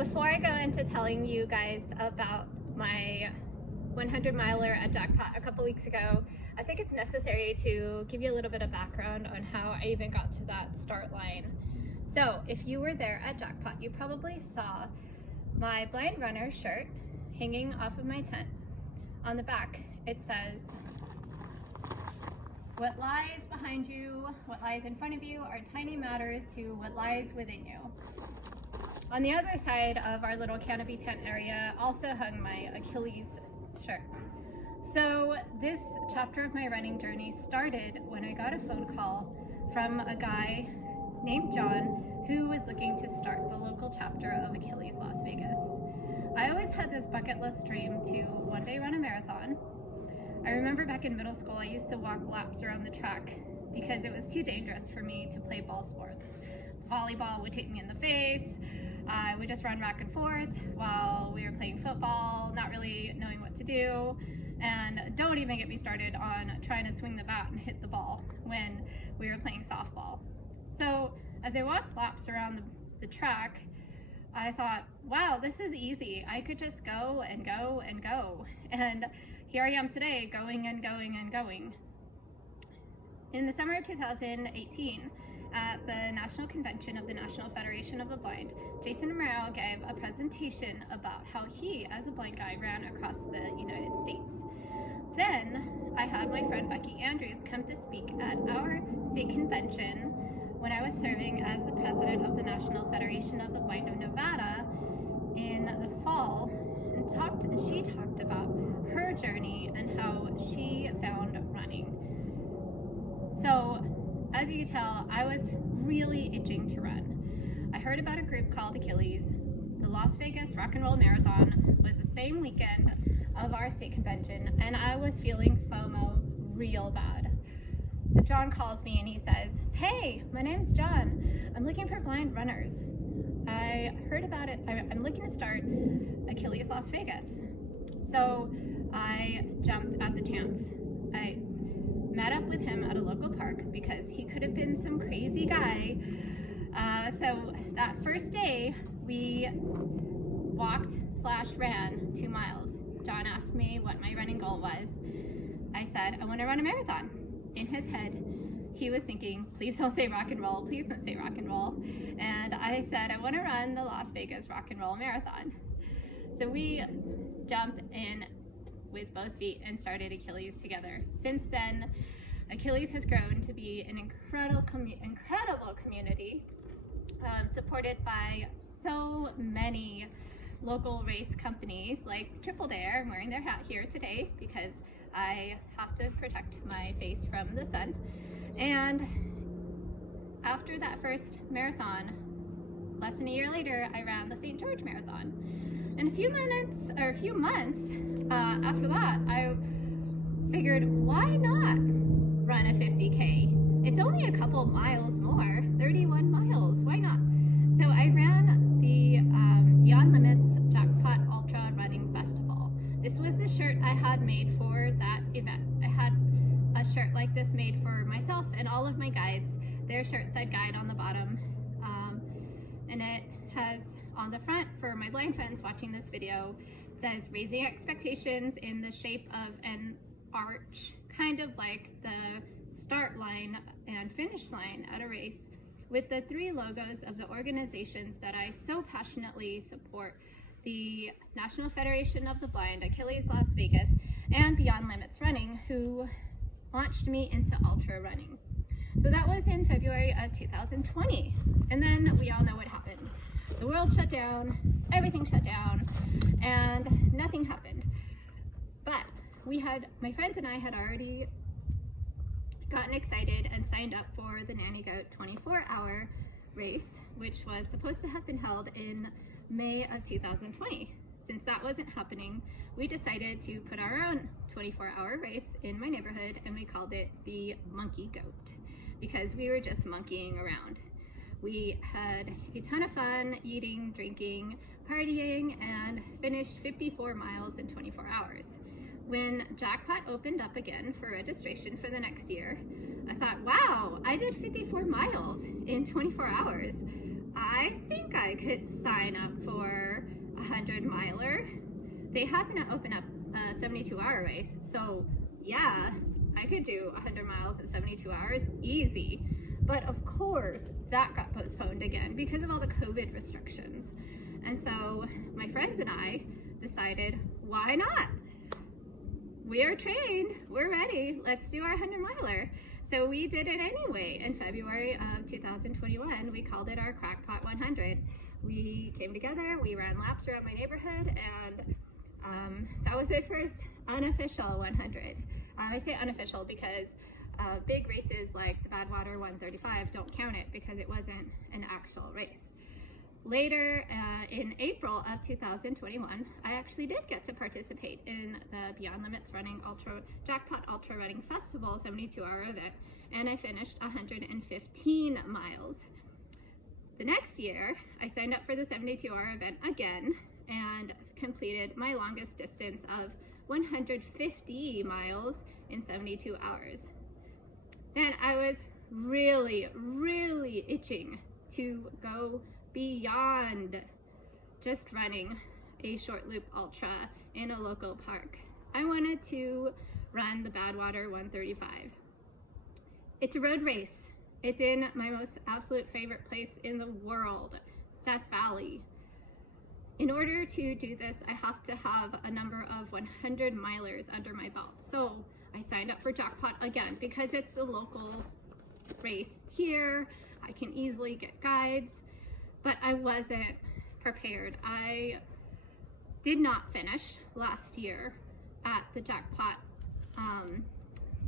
Before I go into telling you guys about my 100 miler at Jackpot a couple weeks ago, I think it's necessary to give you a little bit of background on how I even got to that start line. So if you were there at Jackpot, you probably saw my blind runner shirt hanging off of my tent. On the back, it says, "What lies behind you, what lies in front of you are tiny matters to what lies within you." On the other side of our little canopy tent area also hung my Achilles shirt. So this chapter of my running journey started when I got a phone call from a guy named John who was looking to start the local chapter of Achilles Las Vegas. I always had this bucket list dream to one day run a marathon. I remember back in middle school I used to walk laps around the track because it was too dangerous for me to play ball sports. Volleyball would hit me in the face. I would just run back and forth while we were playing football, not really knowing what to do. And don't even get me started on trying to swing the bat and hit the ball when we were playing softball. So as I walked laps around the track, I thought, wow, this is easy. I could just go and go and go. And here I am today, going and going and going. In the summer of 2018, at the National Convention of the National Federation of the Blind, Jason Morrell gave a presentation about how he, as a blind guy, ran across the United States. Then I had my friend Becky Andrews come to speak at our state convention when I was serving as the president of the National Federation of the Blind of Nevada in the fall, and she talked about her journey and how she found running. So, as you can tell, I was really itching to run. I heard about a group called Achilles. The Las Vegas Rock and Roll Marathon was the same weekend of our state convention, and I was feeling FOMO real bad. So John calls me and he says, "Hey, my name's John. I'm looking for blind runners. I heard about it. I'm looking to start Achilles Las Vegas." So I jumped at the chance. I met up with him at a local park because he could have been some crazy guy. So that first day we walked/ran 2 miles. John asked me what my running goal was. I said, I want to run a marathon. In his head, he was thinking, please don't say rock and roll, please don't say rock and roll. And I said, I want to run the Las Vegas Rock and Roll Marathon. So we jumped in with both feet and started Achilles together. Since then, Achilles has grown to be an incredible community, supported by so many local race companies like Triple Dare. I'm wearing their hat here today because I have to protect my face from the sun. And after that first marathon, less than a year later, I ran the St. George Marathon. And a few months after that, I figured, why not run a 50K? It's only a couple miles more, 31 miles, why not? So I ran the Beyond Limits Jackpot Ultra Running Festival. This was the shirt I had made for that event. I had a shirt like this made for myself and all of my guides. Their shirt said guide on the bottom. And it has on the front, for my blind friends watching this video, it says raising expectations in the shape of an arch, kind of like the start line and finish line at a race, with the 3 logos of the organizations that I so passionately support: the National Federation of the Blind, Achilles Las Vegas, and Beyond Limits Running, who launched me into ultra running. So that was in February of 2020. And then we all know what happened. The world shut down, everything shut down, and nothing happened. But my friends and I had already gotten excited and signed up for the Nanny Goat 24-hour race, which was supposed to have been held in May of 2020. Since that wasn't happening, we decided to put our own 24-hour race in my neighborhood, and we called it the Monkey Goat because we were just monkeying around. We had a ton of fun eating, drinking, partying, and finished 54 miles in 24 hours. When Jackpot opened up again for registration for the next year, I thought, wow, I did 54 miles in 24 hours. I think I could sign up for a 100-miler. They happen to open up a 72-hour race, so yeah, I could do 100 miles in 72 hours, easy. But of course, that got postponed again because of all the COVID restrictions. And so my friends and I decided, why not? We're trained, we're ready, let's do our 100-miler. So we did it anyway. In February of 2021, we called it our Jackpot 100. We came together, we ran laps around my neighborhood, and that was my first unofficial 100. I say unofficial because big races like the Badwater 135 don't count it because it wasn't an actual race. Later, in April of 2021, I actually did get to participate in the Beyond Limits Running Jackpot Ultra Running Festival 72-hour event, and I finished 115 miles. The next year, I signed up for the 72-hour event again and completed my longest distance of 150 miles in 72 hours. Then I was really, really itching to go beyond just running a short loop ultra in a local park. I wanted to run the Badwater 135. It's a road race. It's in my most absolute favorite place in the world, Death Valley. In order to do this, I have to have a number of 100 milers under my belt. So I signed up for Jackpot again because it's the local race here. I can easily get guides, but I wasn't prepared. I did not finish last year at the Jackpot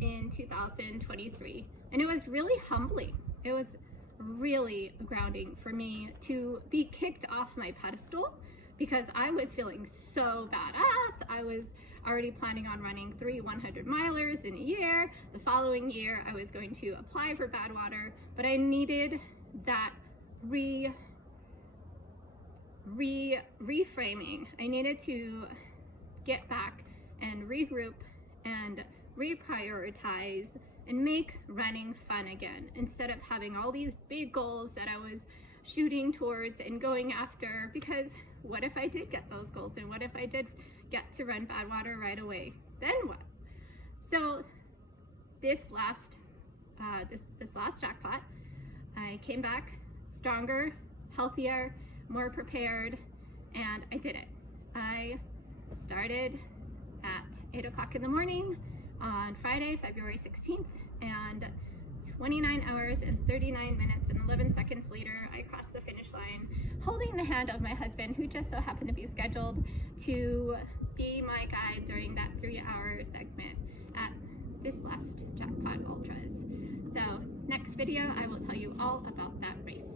in 2023, and it was really humbling. It was really grounding for me to be kicked off my pedestal because I was feeling so badass. I was already planning on running 3 100-milers in a year. The following year, I was going to apply for Badwater, but I needed that reframing. I needed to get back and regroup and reprioritize and make running fun again instead of having all these big goals that I was shooting towards and going after, because what if I did get those goals, and what if I did get to run Badwater right away? Then what? So this last Jackpot, I came back stronger, healthier, more prepared, and I did it. I started at 8 o'clock in the morning on Friday, February 16th, and 29 hours and 39 minutes and 11 seconds later, I crossed the finish line, holding the hand of my husband, who just so happened to be scheduled to be my guide during that 3-hour segment at this last Jackpot Ultras. So next video, I will tell you all about that race.